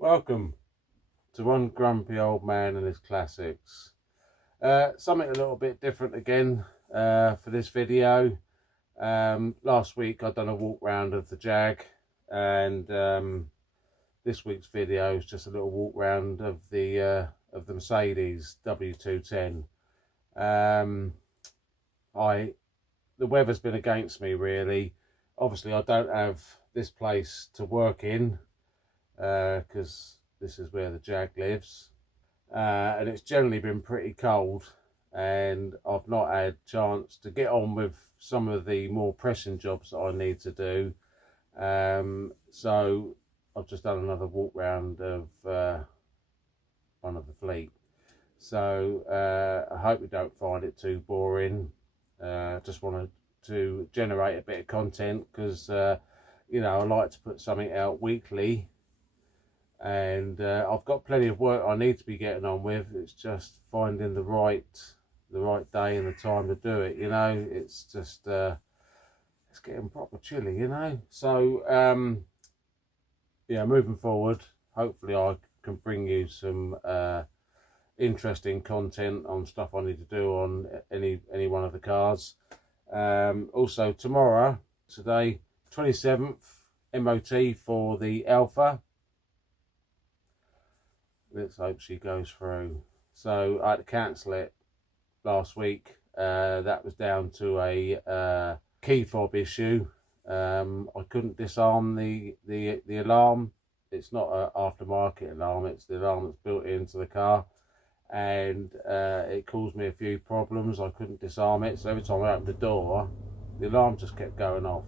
Welcome to One Grumpy Old Man and His Classics. Something a little bit different again for this video. Last week I'd done a walk round of the Jag, and this week's video is just a little walk round of the Mercedes W210. The weather's been against me really. Obviously I don't have this place to work in because this is where the Jag lives, and it's generally been pretty cold, and I've not had chance to get on with some of the more pressing jobs that I need to do. So I've just done another walk round of one of the fleet. So I hope you don't find it too boring. Just wanted to generate a bit of content because you know, I like to put something out weekly, and I've got plenty of work I need to be getting on with. It's just finding the right day and the time to do it. You know, it's just it's getting proper chilly, you know. So yeah, moving forward, hopefully I can bring you some interesting content on stuff I need to do on any one of the cars. Also today 27th MOT for the Alpha. Let's hope she goes through. So I had to cancel it last week. That was down to a key fob issue. I couldn't disarm the alarm. It's not an aftermarket alarm, it's the alarm that's built into the car, and it caused me a few problems. I couldn't disarm it, so every time I opened the door the alarm just kept going off,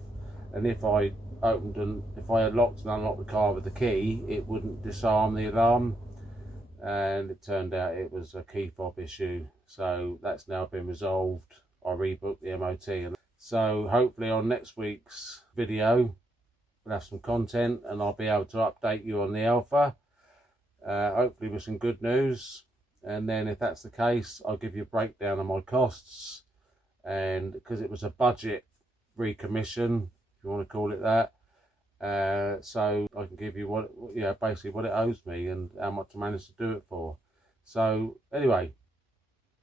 and if I locked and unlocked the car with the key, it wouldn't disarm the alarm, and it turned out it was a key fob issue. So that's now been resolved. I rebooked the MOT, and so hopefully on next week's video we'll have some content and I'll be able to update you on the Alpha, hopefully with some good news. And then if that's the case, I'll give you a breakdown of my costs, and because it was a budget recommission, if you want to call it that, so I can give you basically what it owes me and how much I managed to do it for. So anyway,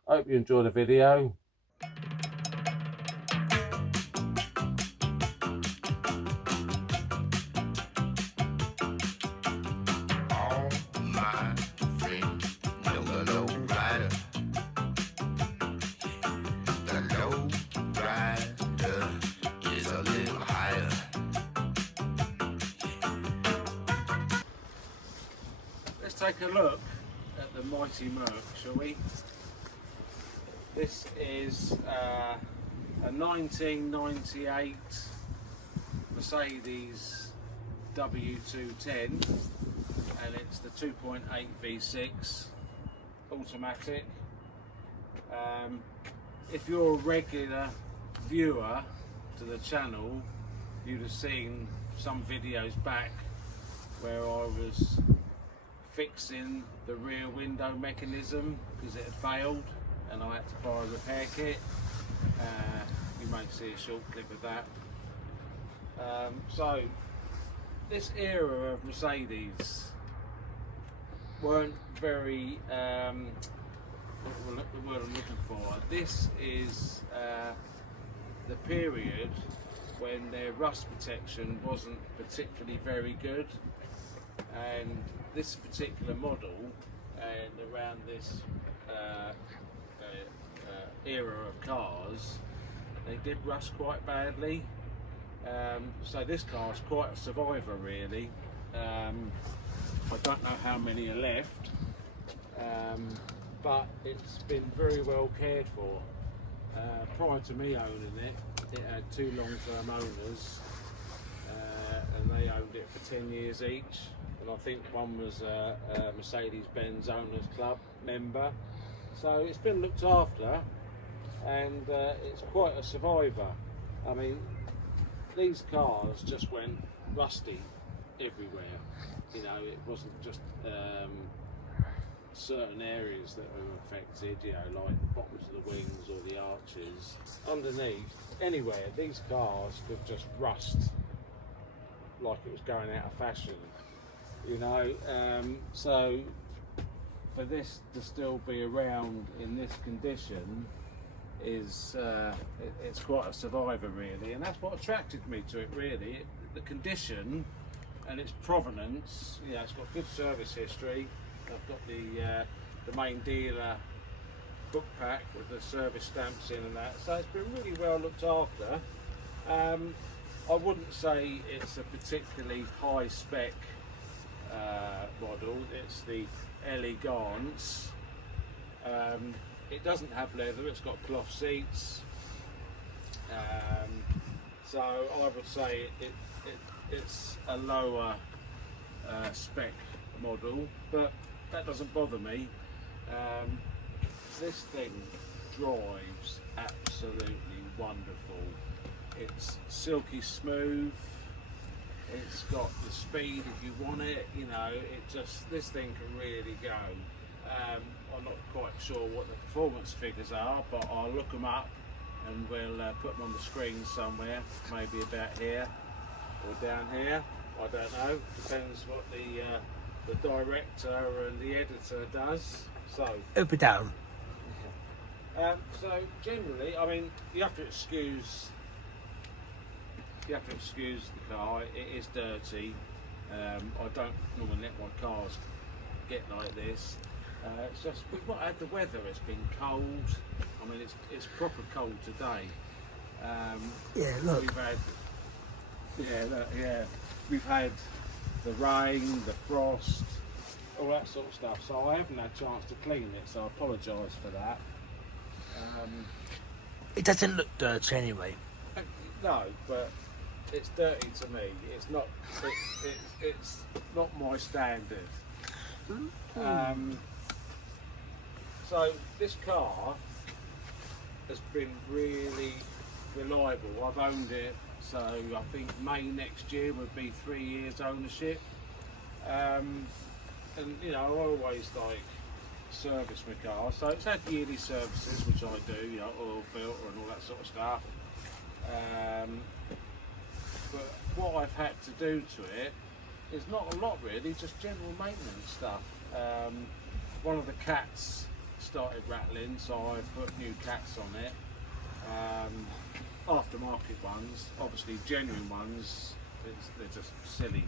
I hope you enjoy the video. Let's take a look at the mighty Merc, shall we? This is a 1998 Mercedes W210, and it's the 2.8 V6 automatic. If you're a regular viewer to the channel, you'd have seen some videos back where I was fixing the rear window mechanism because it had failed and I had to buy a repair kit. You may see a short clip of that. So this era of Mercedes weren't very the word I'm looking for. This is the period when their rust protection wasn't particularly very good, and this particular model and around this era of cars, they did rust quite badly. So this car is quite a survivor really. I don't know how many are left, but it's been very well cared for. Prior to me owning it, it had two long-term owners, and they owned it for 10 years each. And I think one was a Mercedes BENZ Owners Club member. So it's been looked after, and it's quite a survivor. I mean, these cars just went rusty everywhere. You know, it wasn't just certain areas that were affected, you know, like the bottoms of the wings or the arches. Underneath, anywhere, these cars could just rust like it was going out of fashion. You know, so for this to still be around in this condition is it's quite a survivor really, and that's what attracted me to it really. The condition and its provenance. You know, it's got good service history. I've got the main dealer book pack with the service stamps in and that, so it's been really well looked after. I wouldn't say it's a particularly high spec model. It's the Elegance. It doesn't have leather, it's got cloth seats, so I would say it's a lower spec model, but that doesn't bother me. This thing drives absolutely wonderful. It's silky smooth, it's got the speed if you want it, you know, this thing can really go. I'm not quite sure what the performance figures are, but I'll look them up and we'll put them on the screen somewhere, maybe about here or down here, I don't know, depends what the director and the editor does. So up or down? So generally, I mean, you have to excuse the car. It is dirty. I don't normally let my cars get like this. It's just we've not had the weather. It's been cold. I mean, it's proper cold today. Yeah, look. We've had the rain, the frost, all that sort of stuff. So I haven't had a chance to clean it. So I apologise for that. It doesn't look dirty anyway. No, but it's dirty to me. It's not. It's not my standard. So this car has been really reliable. I've owned it, so I think May next year would be 3 years ownership. And you know, I always like service my car, so it's had yearly services, which I do, you know, oil filter and all that sort of stuff. But what I've had to do to it is not a lot really, just general maintenance stuff. One of the cats started rattling, so I put new cats on it. Aftermarket ones, obviously genuine ones, they're just silly.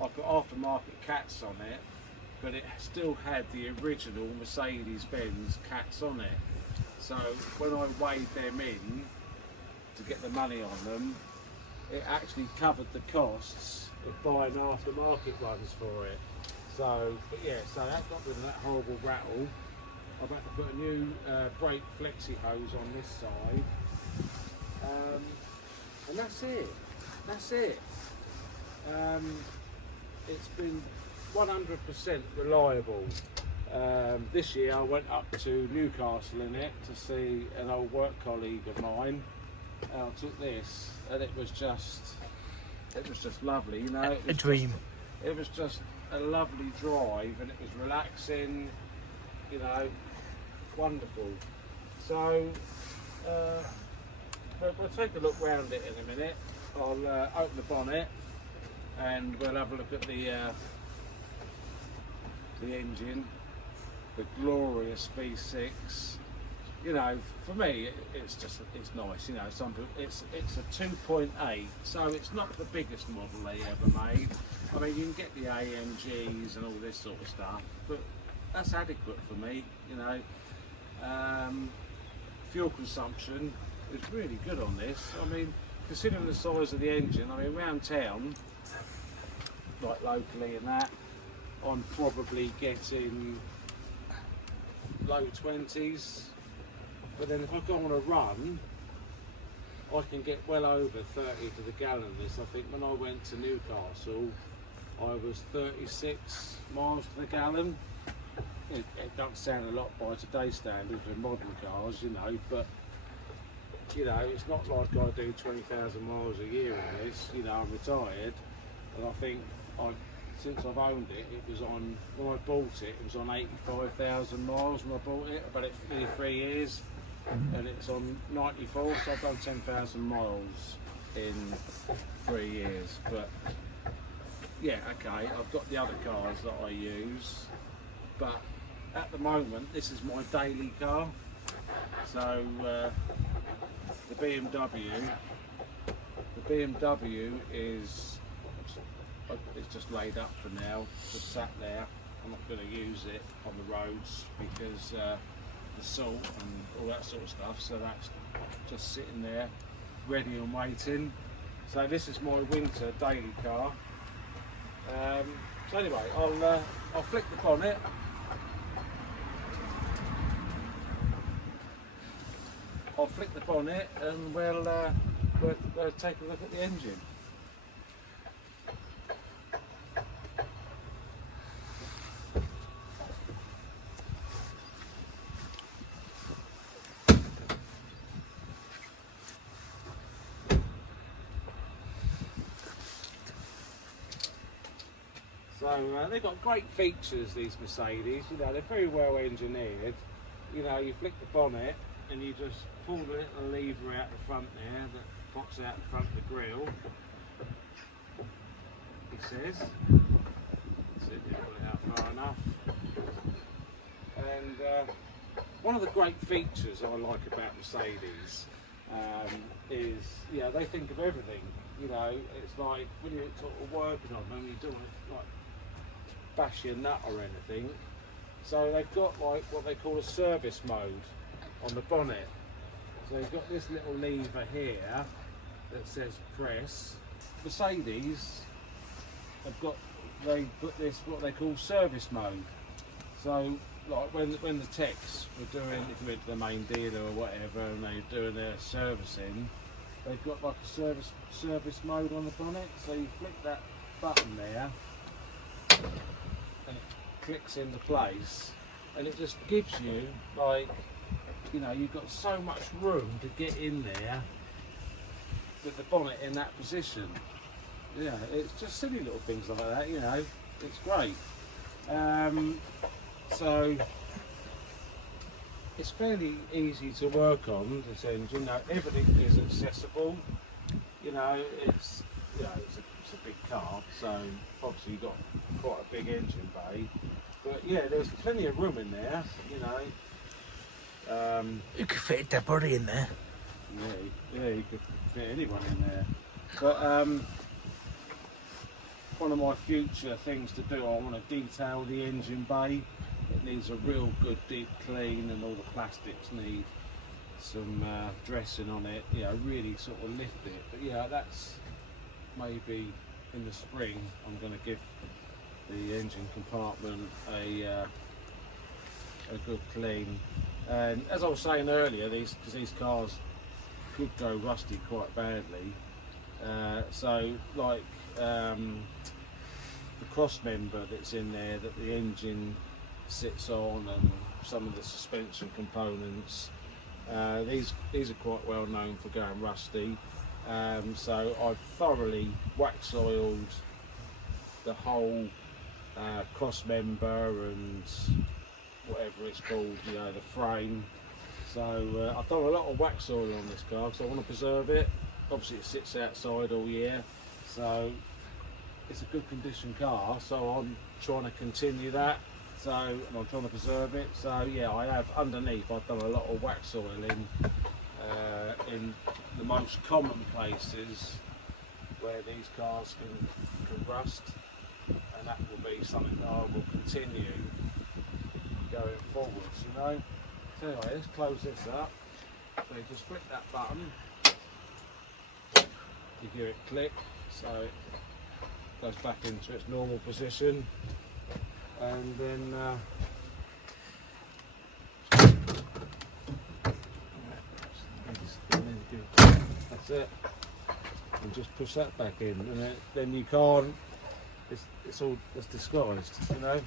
I put aftermarket cats on it, but it still had the original Mercedes-Benz cats on it. So when I weighed them in to get the money on them, it actually covered the costs of buying aftermarket ones for it. So, but yeah, so that got rid of that horrible rattle. I've had to put a new brake flexi hose on this side, and that's it. That's it. It's been 100% reliable. This year I went up to Newcastle in it to see an old work colleague of mine. I took this, and it was just lovely, you know. A dream. It was just a lovely drive, and it was relaxing, you know, wonderful. So we'll take a look round it in a minute. I'll open the bonnet, and we'll have a look at the engine, the glorious V6. You know, for me, it's nice. You know, it's a 2.8, so it's not the biggest model they ever made. I mean, you can get the AMGs and all this sort of stuff, but that's adequate for me. You know, fuel consumption is really good on this. I mean, considering the size of the engine, I mean, around town, like locally and that, I'm probably getting low 20s. But then if I go on a run, I can get well over 30 to the gallon. This, I think when I went to Newcastle, I was 36 miles to the gallon. It doesn't sound a lot by today's standards with modern cars, you know, but you know, it's not like I do 20,000 miles a year on this. You know, I'm retired, and I think since I've owned it, it was on, when I bought it, it was on 85,000 miles when I bought it, about nearly 3 years. And it's on 94, so I've done 10,000 miles in 3 years. But yeah, okay, I've got the other cars that I use, but at the moment this is my daily car. So the BMW is it's just laid up for now, just sat there. I'm not going to use it on the roads because the salt and all that sort of stuff, so that's just sitting there ready and waiting. So this is my winter daily car. So anyway, I'll flick the bonnet. I'll flick the bonnet and we'll take a look at the engine. So they've got great features, these Mercedes. You know, they're very well engineered. You know, you flick the bonnet and you just pull the little lever out the front there that pops out the front of the grille. It says. That's it, you pull it out far enough. And one of the great features I like about Mercedes is, you know, they think of everything. You know, it's like when you're sort of working on them, you don't like bash your nut or anything. So they've got like what they call a service mode on the bonnet. So you've got this little lever here that says press. Mercedes they put this what they call service mode. So like when the techs were doing, if you went to the main dealer or whatever and they're doing their servicing, they've got like a service mode on the bonnet. So you flick that button there and it clicks into place, and it just gives you, like, you know, you've got so much room to get in there with the bonnet in that position. Yeah, it's just silly little things like that, you know, it's great. So it's fairly easy to work on, this engine. Now, everything is accessible. You know, it's a big car, so obviously you've got quite a big engine bay. But yeah, there's plenty of room in there, you know. You could fit a dead body in there. Yeah, you could fit anyone in there. But one of my future things to do, I want to detail the engine bay. It needs a real good deep clean, and all the plastics need some dressing on it, you know, really sort of lift it. But yeah, that's maybe in the spring. I'm going to give the engine compartment a good clean. And as I was saying earlier, because these cars could go rusty quite badly, so like the cross member that's in there that the engine sits on, and some of the suspension components, these are quite well known for going rusty. So I've thoroughly wax oiled the whole cross member and whatever it's called, you know, the frame. So I've done a lot of wax oil on this car because I want to preserve it. Obviously it sits outside all year, so it's a good condition car, so I'm trying to continue that. So, and I'm trying to preserve it. So yeah, I have underneath, I've done a lot of wax oiling in the most common places where these cars can rust, and that will be something that I will continue going forwards, you know. So anyway, let's close this up. So you just flick that button, you hear it click, so it goes back into its normal position, and then that's it, and just push that back in, and then you can't, it's all disguised, you know.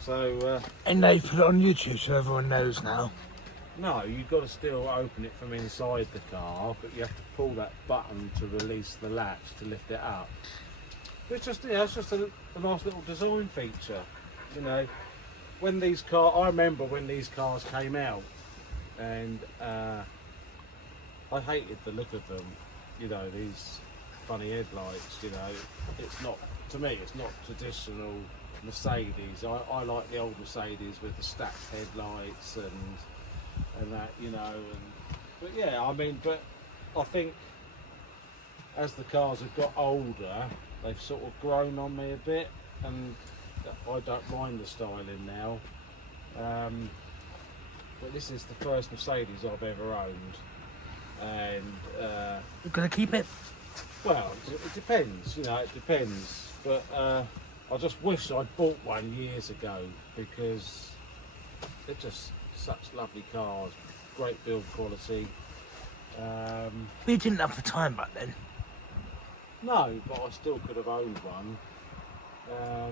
So and they put it on YouTube so everyone knows now. no, you've got to still open it from inside the car, but you have to pull that button to release the latch to lift it up. It's just, you know, it's just a nice little design feature, you know. When these cars, I remember when these cars came out, and I hated the look of them, you know, these funny headlights, you know. It's not to me, it's not traditional Mercedes. I like the old Mercedes with the stacked headlights and that, you know. But yeah, I mean, but I think as the cars have got older, they've sort of grown on me a bit, and I don't mind the styling now. But this is the first Mercedes I've ever owned, and You're gonna keep it? well, it depends, you know, it depends. But I just wish I'd bought one years ago, because they're just such lovely cars, great build quality. We didn't have the time back then. No, but I still could have owned one.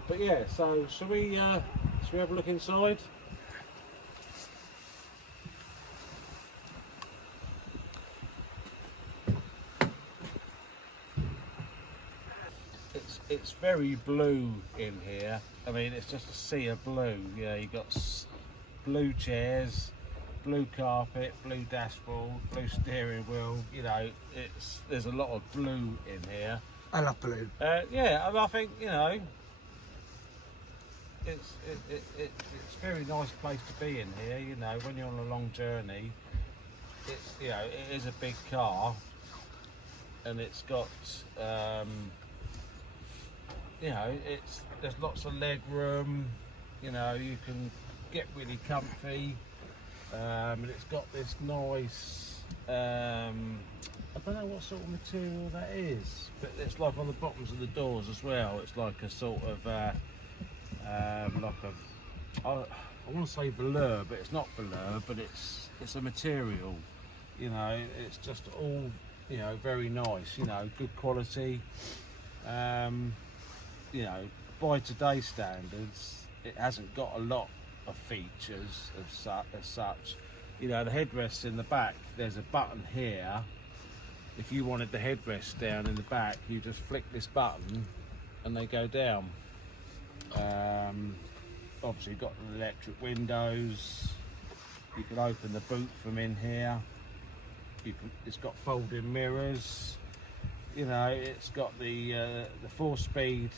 But yeah, so shall we have a look inside? It's very blue in here. I mean, it's just a sea of blue. You know, you've got blue chairs, blue carpet, blue dashboard, blue steering wheel. You know, there's a lot of blue in here. I love blue. Yeah, I think, you know, it's a very nice place to be in here. You know, when you're on a long journey, it's, you know, it is a big car, and it's got you know, there's lots of leg room. You know, you can get really comfy, and it's got this nice I don't know what sort of material that is, but it's like on the bottoms of the doors as well. It's like a sort of I want to say velour, but it's not velour, but it's a material. You know, it's just all, you know, very nice. You know, good quality. You know, by today's standards, it hasn't got a lot of features as such. You know, the headrests in the back, there's a button here. If you wanted the headrest down in the back, you just flick this button and they go down. Obviously you've got the electric windows. You can open the boot from in here. It's got folding mirrors. You know, it's got the 4-speed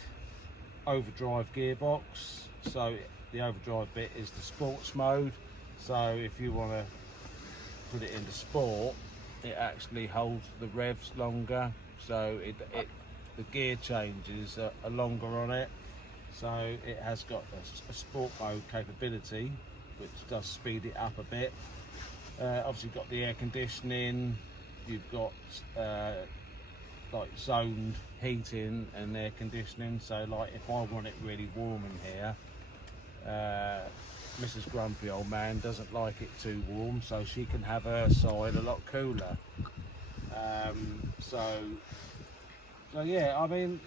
overdrive gearbox. So the overdrive bit is the sports mode. So if you want to put it into sport, it actually holds the revs longer. So the gear changes are longer on it. So it has got a sport mode capability, which does speed it up a bit. Obviously got the air conditioning. You've got like zoned heating and air conditioning. So like if I want it really warm in here, Mrs. Grumpy Old Man doesn't like it too warm, so she can have her side a lot cooler. So yeah, I mean,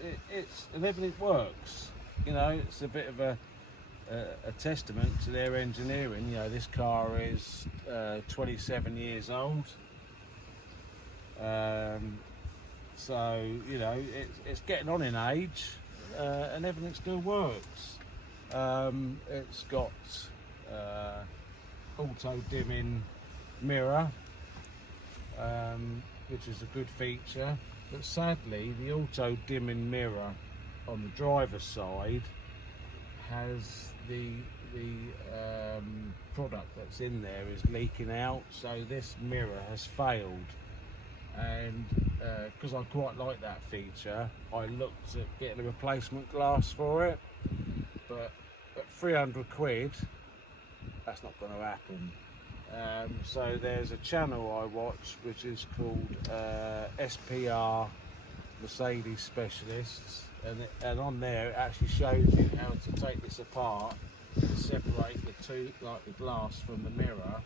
and everything works. You know, it's a bit of a testament to their engineering. You know, this car is 27 years old. So, you know, it's getting on in age, and everything still works. It's got auto dimming mirror, which is a good feature, but sadly the auto dimming mirror on the driver's side has the product that's in there is leaking out, so this mirror has failed. And because I quite like that feature, I looked at getting a replacement glass for it, but at 300 quid that's not going to happen. So there's a channel I watch which is called SPR Mercedes Specialists, and on there it actually shows you how to take this apart and separate the glass from the mirror,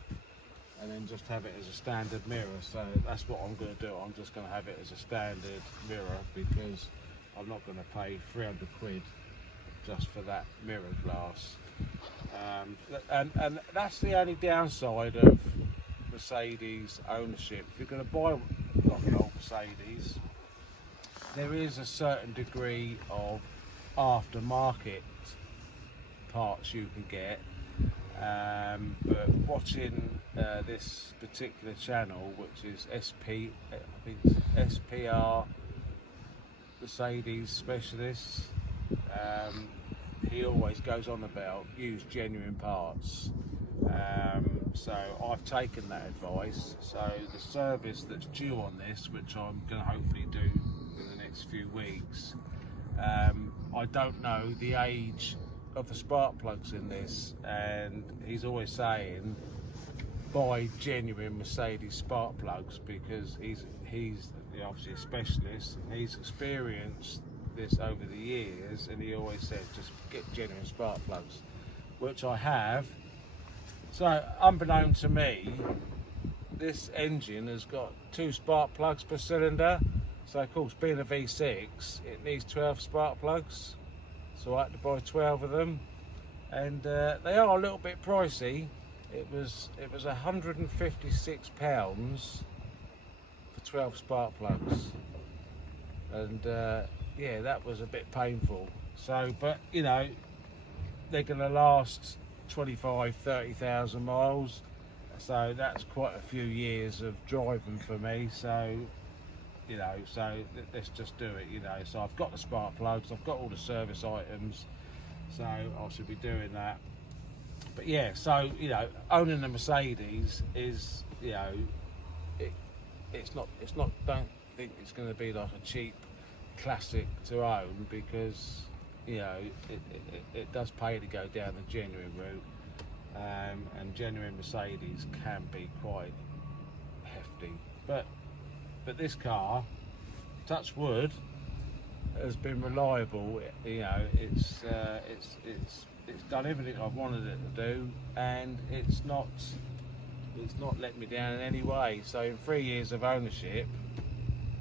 and then just have it as a standard mirror. So that's what I'm going to do. I'm just going to have it as a standard mirror, because I'm not going to pay 300 quid just for that mirror glass. And that's the only downside of Mercedes ownership. If you're going to buy like an old Mercedes, there is a certain degree of aftermarket parts you can get, but watching this particular channel, which is SPR Mercedes Specialists, he always goes on about use genuine parts. So I've taken that advice. So the service that's due on this, which I'm going to hopefully do in the next few weeks, I don't know the age of the spark plugs in this, and he's always saying buy genuine Mercedes spark plugs, because he's obviously a specialist and he's experienced this over the years, and he always says just get genuine spark plugs, which I have. So unbeknown to me, this engine has got 2 spark plugs per cylinder. So of course, being a V6, it needs 12 spark plugs. So I had to buy 12 of them, and they are a little bit pricey. It was £156 for 12 spark plugs, and yeah, that was a bit painful. So, but you know, they're going to last 25-30,000 miles, so that's quite a few years of driving for me. So you know, so let's just do it, you know. So I've got the spark plugs, I've got all the service items, so I should be doing that. But yeah, so you know, owning a Mercedes is, you know, it's not don't think it's going to be like a cheap classic to own, because you know it does pay to go down the genuine route, and genuine Mercedes can be quite hefty. But this car, touch wood, has been reliable. You know, it's done everything I've wanted it to do, and it's not let me down in any way. So in 3 years of ownership,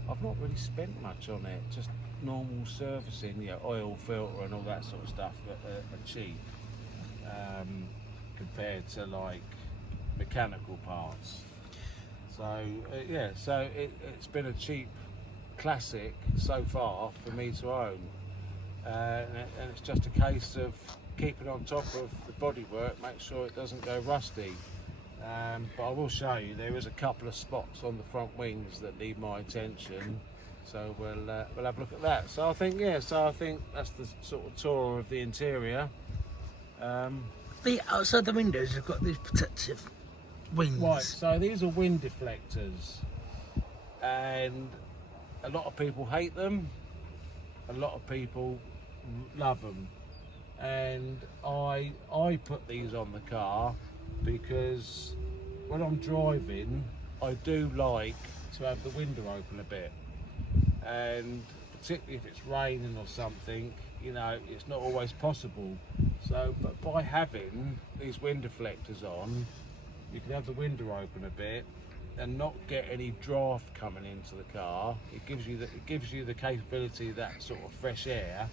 I've not really spent much on it. Just normal servicing, you know, oil filter and all that sort of stuff are cheap compared to like mechanical parts. So yeah, so it's been a cheap classic so far for me to own, and it's just a case of keeping on top of the bodywork, make sure it doesn't go rusty. But I will show you, there is a couple of spots on the front wings that need my attention, so we'll have a look at that. So I think, yeah, so I think that's the sort of tour of the interior. The outside the windows have got these protective wings. Right, so these are wind deflectors, and a lot of people hate them, a lot of people love them, and I put these on the car because when I'm driving, I do like to have the window open a bit, and particularly if it's raining or something, you know, it's not always possible. So, but by having these wind deflectors on, you can have the window open a bit and not get any draft coming into the car. It gives you the capability of that sort of fresh air.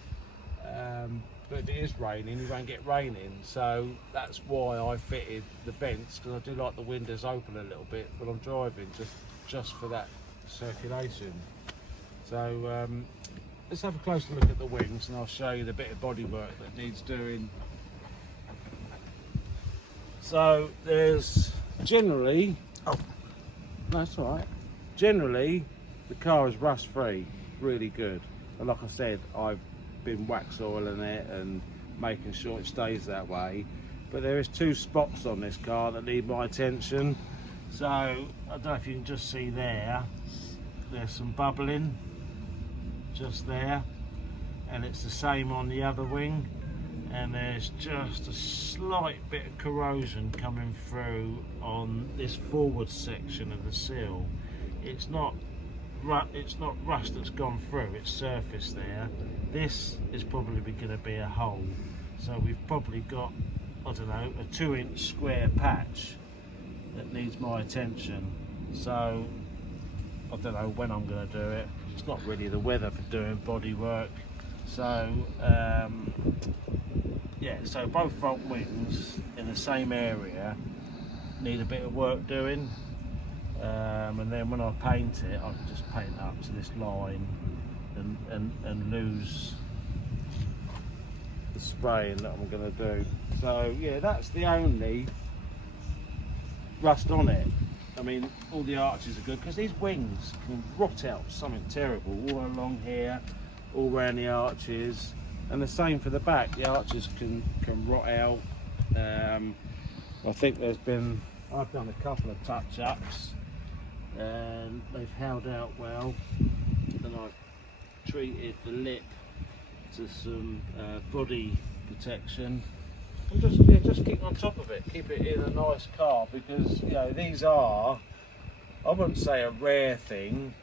But if it is raining, you won't get raining. So that's why I fitted the vents, because I do like the windows open a little bit when I'm driving, just for that circulation. So let's have a closer look at the wings, and I'll show you the bit of bodywork that needs doing. So there's generally, oh, no, that's all right. Generally, the car is rust free, really good. And like I said, I've been wax oiling it and making sure it stays that way. But there is 2 spots on this car that need my attention. So I don't know if you can just see there, there's some bubbling just there, and it's the same on the other wing, and there's just a slight bit of corrosion coming through on this forward section of the sill. It's not rust that's gone through, it's surface there. This is probably going to be a hole, so we've probably got, I don't know, a 2-inch square patch that needs my attention. So I don't know when I'm going to do it. It's not really the weather for doing body work. So yeah, so both front wings in the same area need a bit of work doing, and then when I paint it, I can just paint up to this line and lose the spraying that I'm going to do. So yeah, that's the only rust on it. I mean, all the arches are good, because these wings can rot out something terrible all along here, all around the arches. And the same for the back. The arches can rot out. I think I've done a couple of touch-ups and they've held out well, and I've treated the lip to some body protection. And just keep on top of it, keep it in a nice car, because these are, I wouldn't say a rare thing,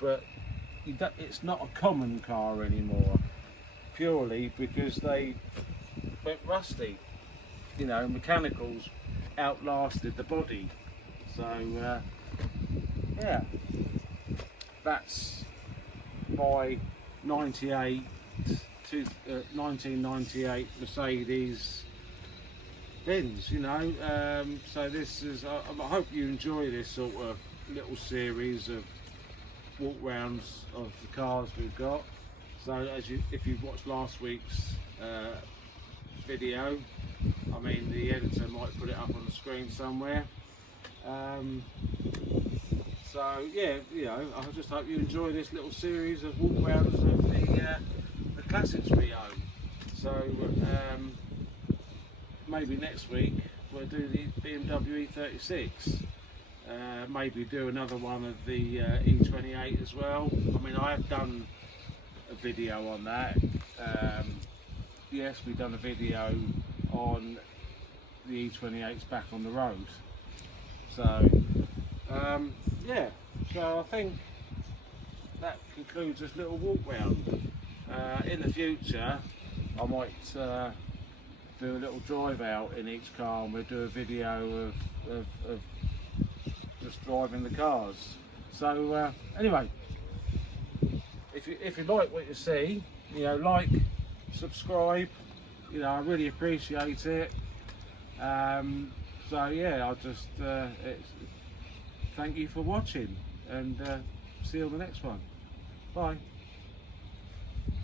but it's not a common car anymore, purely because they went rusty. Mechanicals outlasted the body. So yeah, that's my 1998 Mercedes Benz. So this is, I hope you enjoy this sort of little series of walk rounds of the cars we've got. So if you've watched last week's video, I mean, the editor might put it up on the screen somewhere. So yeah, I just hope you enjoy this little series of walk rounds of the classics we own. So maybe next week we'll do the BMW E36. Maybe do another one of the E280 as well. I mean, I have done a video on that. Yes, we've done a video on the E28s back on the road. So yeah, so I think that concludes this little walk round. In the future I might do a little drive out in each car, and we'll do a video of just driving the cars. So anyway, if you like what you see, like, subscribe, I really appreciate it. So yeah, I'll just thank you for watching, and see you on the next one. Bye.